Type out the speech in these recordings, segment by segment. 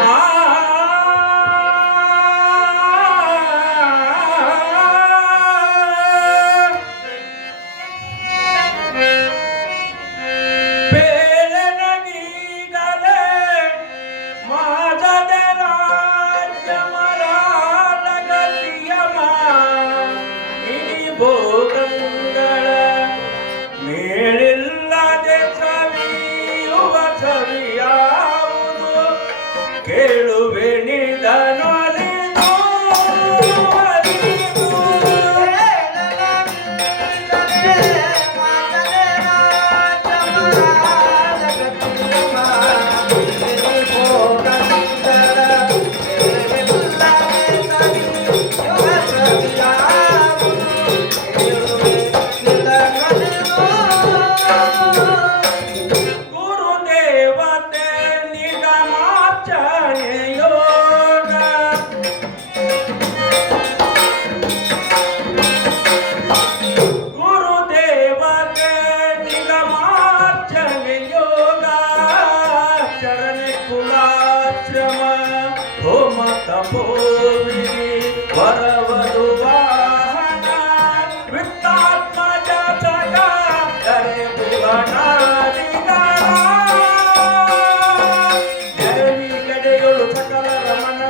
Ah. ಹೇಳುವೆ ನಿಧನ హోమ తపోవి వరవరు వాహన విత్తాత్మజ జగరే వివనాదిగా జరవి గడయులు సకల రమణ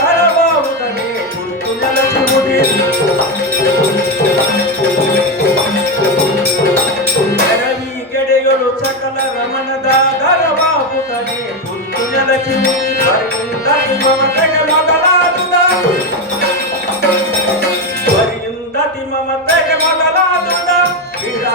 ధరవావుతనే పురుతుల చిముడి ప్రజలకి మరిందటి మమతగ మొదలాదుదా మరిందటి మమతగ మొదలాదుదా ఇలా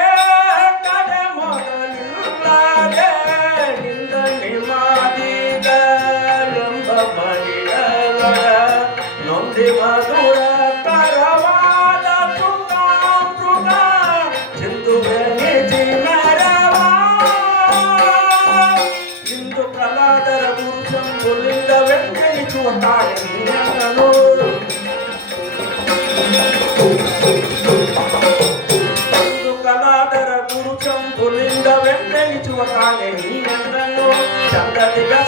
కళాధర గురు చంపులిండ వెంటని చువకాలే నీ నన్ను చందలిగా